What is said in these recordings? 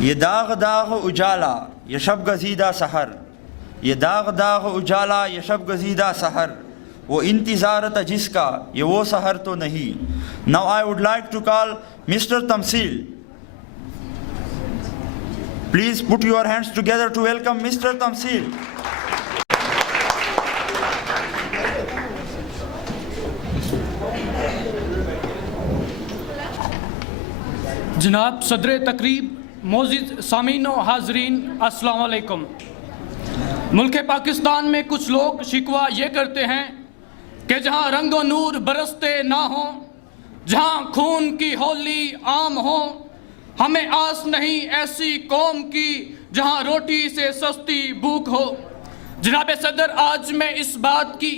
یہ داغ داغ اجالا یہ شب گزیدہ سحر، یہ داغ داغ اجالا یہ شب گزیدہ سحر، وہ انتظار تھا جس کا یہ وہ سحر تو نہیں۔ Now I would like to call Mr. Tamsil. Please put your hands together to welcome Mr. Tamsil. جناب صدر تقریب، معزز سامعین و حاضرین، السلام علیکم۔ ملک پاکستان میں کچھ لوگ شکوہ یہ کرتے ہیں کہ جہاں رنگ و نور برستے نہ ہوں، جہاں خون کی ہولی عام ہو، ہمیں آس نہیں ایسی قوم کی جہاں روٹی سے سستی بھوک ہو۔ جناب صدر، آج میں اس بات کی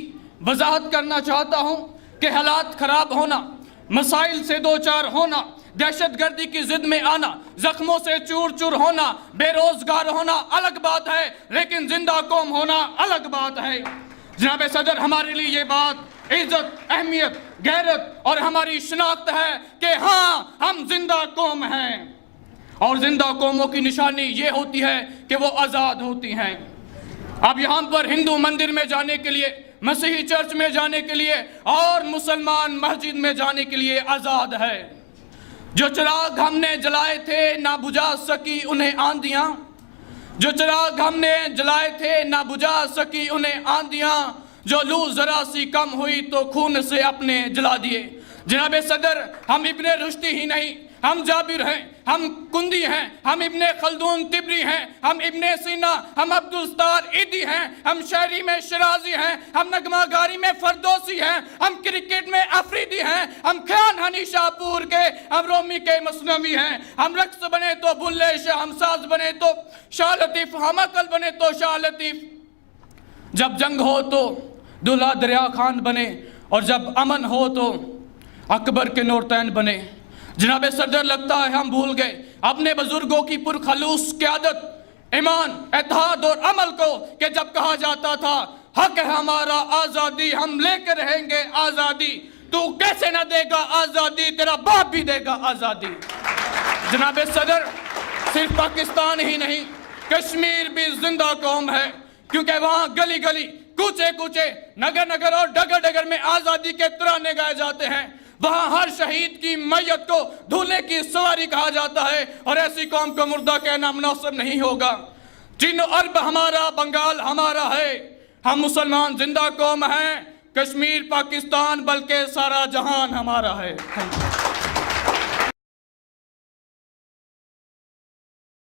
وضاحت کرنا چاہتا ہوں کہ حالات خراب ہونا، مسائل سے دوچار ہونا، دہشت گردی کی ضد میں آنا، زخموں سے چور چور ہونا، بے روزگار ہونا الگ بات ہے، لیکن زندہ قوم ہونا الگ بات ہے۔ جناب صدر، ہمارے لیے یہ بات عزت، اہمیت، غیرت اور ہماری شناخت ہے کہ ہاں ہم زندہ قوم ہیں، اور زندہ قوموں کی نشانی یہ ہوتی ہے کہ وہ آزاد ہوتی ہیں۔ اب یہاں پر ہندو مندر میں جانے کے لیے، مسیحی چرچ میں جانے کے لیے اور مسلمان مسجد میں جانے کے لیے آزاد ہے۔ جو چراغ ہم نے جلائے تھے نہ بجھا سکی انہیں آندیاں، جو چراغ ہم نے جلائے تھے نہ بجھا سکی انہیں آندیاں، جو لو ذرا سی کم ہوئی تو خون سے اپنے جلا دیے۔ جناب صدر، ہم ابن رشدی ہی نہیں، ہم جابر ہیں، ہم کندی ہیں، ہم ابن خلدون طبری ہیں، ہم ابن سینا، ہم عبدالستار ایدی ہیں، ہم شاعری میں شرازی ہیں، ہم نغمہ گاری میں فردوسی ہیں، ہم کرکٹ میں افریدی ہیں، ہم خیان ہنی شاہ پور کے، ہم رومی کے مثنوی ہیں، ہم رقص بنے تو بلے شاہ، ہم ساز بنے تو شاہ لطیف، ہم عقل بنے تو شاہ لطیف۔ جب جنگ ہو تو دلہا دریا خان بنے، اور جب امن ہو تو اکبر کے نورتین بنے۔ جناب صدر، لگتا ہے ہم بھول گئے اپنے بزرگوں کی پرخلوص قیادت، ایمان، اتحاد اور عمل کو، کہ جب کہا جاتا تھا حق ہے ہمارا آزادی، ہم لے کے رہیں گے آزادی، تو کیسے نہ دے گا آزادی، تیرا باپ بھی دے گا آزادی۔ جناب صدر، صرف پاکستان ہی نہیں، کشمیر بھی زندہ قوم ہے، کیونکہ وہاں گلی گلی، کوچے کوچے، نگر نگر اور ڈگر ڈگر میں آزادی کے ترانے گائے جاتے ہیں۔ وہاں ہر شہید کی میت کو دھولے کی سواری کہا جاتا ہے، اور ایسی قوم کو مردہ کہنا مناسب نہیں ہوگا۔ چین و عرب ہمارا، بنگال ہمارا ہے، ہم مسلمان زندہ قوم ہیں، کشمیر، پاکستان بلکہ سارا جہان ہمارا ہے۔